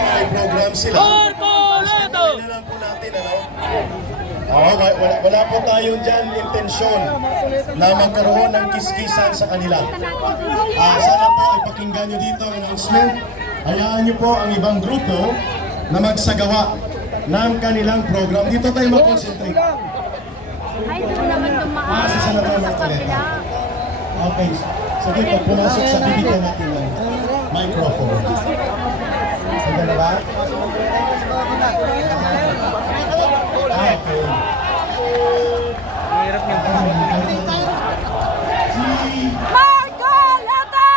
may program sila. Corcoleto! Sabihin na lang po natin, ano? Wala po tayong dyan intensyon na magkaroon ng kiskisan sa kanila. Sana po ipakinggan nyo dito ang announcement. Hayaan nyo po ang ibang grupo na magsagawa ng kanilang program. Dito tayo mag-concentrate. Ay, doon naman dumaan. Sa Senador Marcoleta. Okay. Sige, pag pumasok sa bibigyan natin ng microphone. Sige ba? Okay. Marcoleta!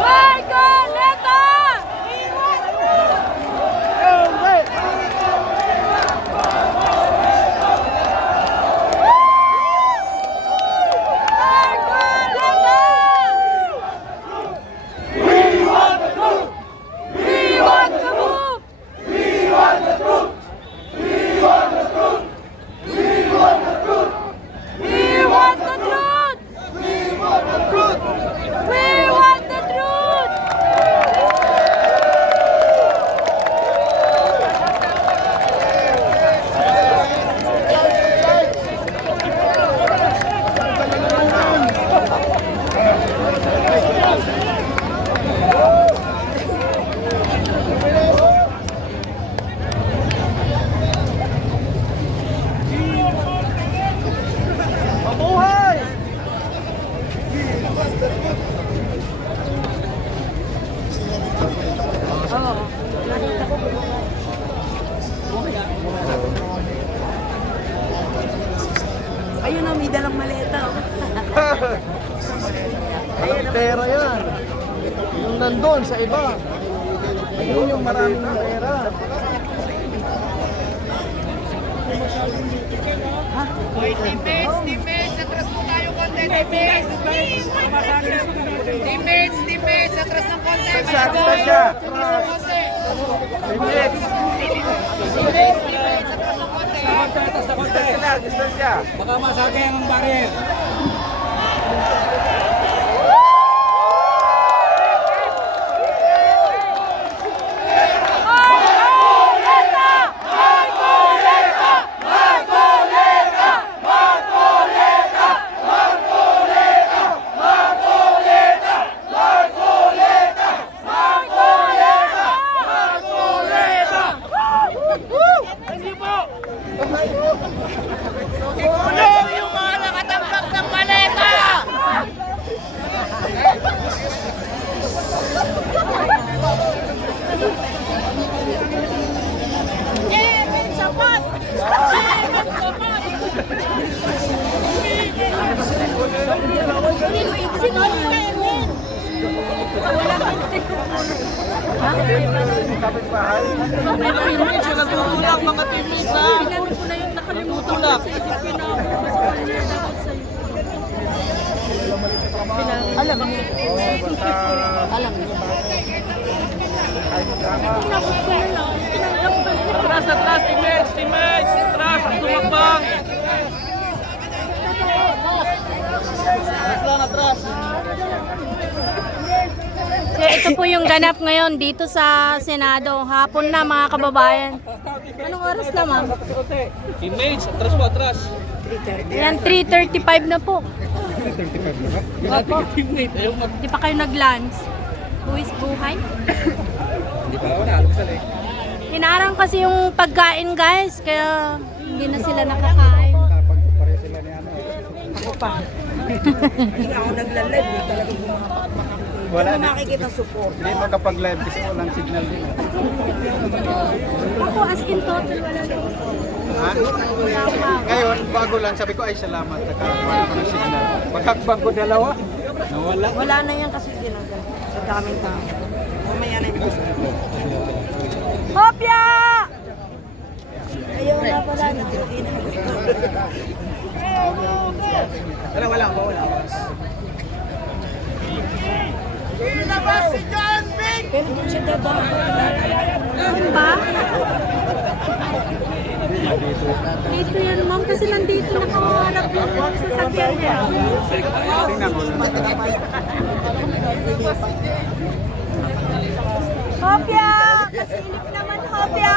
Marcoleta! We want the move! We want the truth! We want the truth! We want the truth! We want the truth! We want the truth! We want the truth! Ayun na, may dalang maleta. Walang pera yan. Yung nandun sa iba. Ayun yung maraming pera. Teammates, atras po tayo konti. Teammates, atras ng konti. Distansya. Atras ng konti. Teammates. Teammates, atras ng konti. Distansya. Baka masagay ang baril. Ikulong yung mga nakatambak ng maleta! Evan sapat! Evan sapat! Sino yung Evan? Kapitbahay. Teammates, yung natutulak mga teammates ha. Pinano ko na yung nakalimutan ko Tulak. sa isip ko na sa kanya dapat sa'yo. Alam mo. Alam mo. Tinapos ko na lang. Atras, teammates, atras, ang tumakbang. Atras lang, atras. So, ito po yung ganap ngayon dito sa Senado. Hapon na mga kababayan. Anong oras na ma'am? Teammates, atras po, atras. Ayan, 3:35 na po. Opo. Teammate, ayaw mag... Di pa kayo nag-lunch. Buwis buhay. Hindi pa ako na, alugsal eh. Hinarang kasi yung pagkain guys, kaya hindi na sila nakakain. Pare sila ni ano. Ako pa. Hindi ako nagla-live. Hindi talaga Wala Hindi na. makikita support. Hindi makapag-live kasi walang signal din. Ako as in total wala na. Ha? Ngayon, bago lang, sabi ko, ay salamat, nakakuha ko ng signal. Pagkakbang ko dalawa, nawala. Wala na yan kasi ginagawa sa daming tao. Mamaya na ito. Hopya! Ayaw na pala na. Wala. Pero doon siya dadaan. Doon ba? Dito yan, ma'am, kasi nandito nakaharap yung sasakyan niya. Tingnan mo. Hopya! Kasilip naman, Hopya!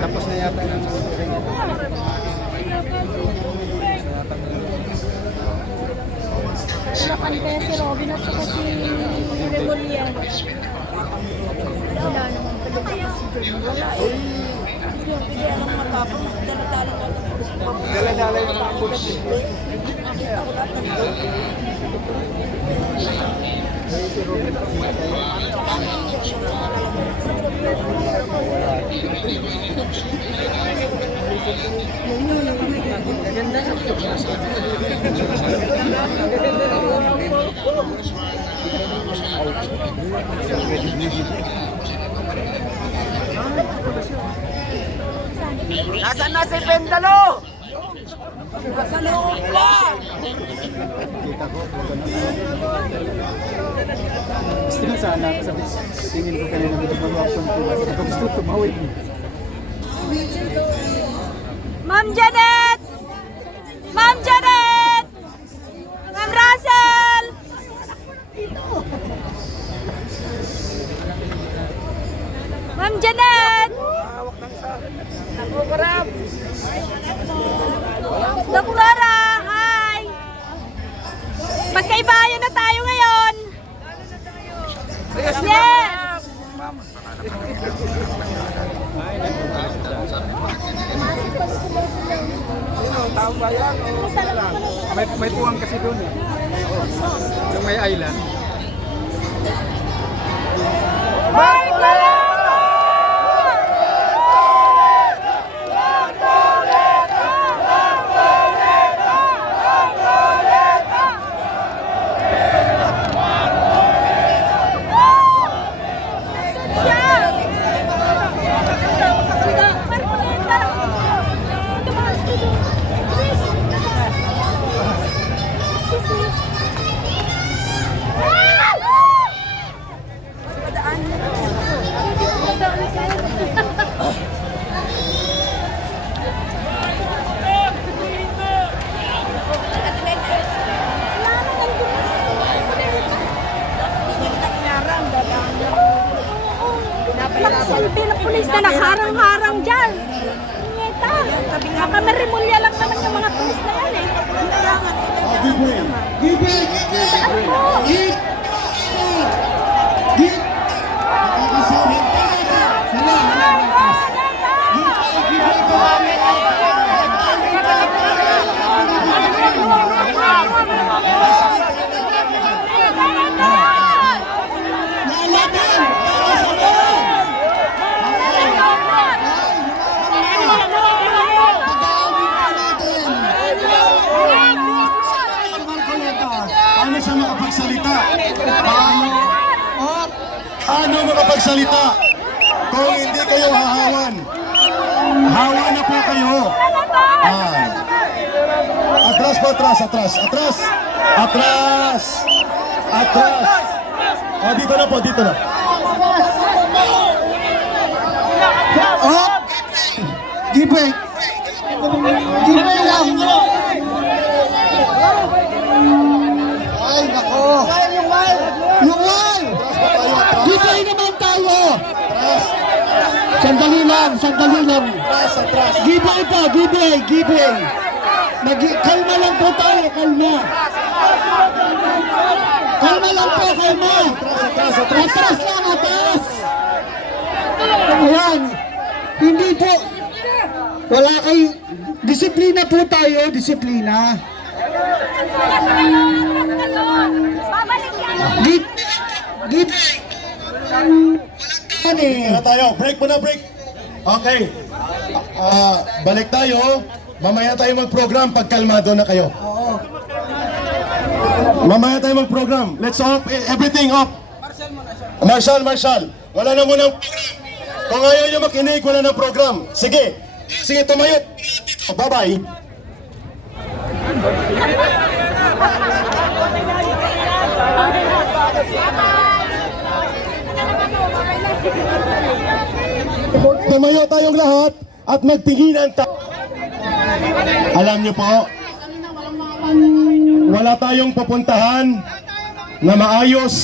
Tapos na yata ng Wala kaya si Robin at saka si Remolian. Wala naman pala kaya si John. Wala eh. Yung pwede anong matapang, dala-dala na lang. dala-dala yung mga pulis. Nasaan na si Pendalo? Nasa loob lang! Gusto na sana ako sabi, tingin ko kanina medyo mag-upon ko. Sabi ko gusto tumawid. Ma'am Janet! Ma'am Janet! Ma'am Russell! Ma'am Janet! Doktora, hi! Magkaibayo na tayo ngayon! Yes! May puwang kasi doon eh. Yung may island. Nagsalbi na pulis na nakaharang-harang dyan. Ngeta. Baka marimulya lang naman yung mga pulis na yan eh. Saan po? Paano siya makapagsalita? Paano makapagsalita? Kung hindi kayo hahawan. Hawa na po kayo. Atras po, atras, atras, atras. Atras. Atras. Dito na po, dito na. Gibe. Gibe lang. Ay, nako. Yung wall. Gibe naman tayo. Sandali lang, sandali lang. Gibe ito, gibe, gibe. Kalma lang po tayo, kalma. Kalma lang po, kalma. Atras lang, atras. Ayan. Hindi po. Wala kay disiplina po tayo, disiplina. Git. Git. Ano tayo? Break muna, break. Okay. Balik tayo. Mamaya tayo mag-program pag kalmado na kayo. Mamaya tayo mag-program. Let's off everything off. Marshal, Marshal. Wala na munang program. Kung ayaw nyo makinig, wala na program. Sige. Sige, tumayo. Bye-bye. Tumayo tayong lahat at magtinginan Alam niyo po, wala tayong pupuntahan na maayos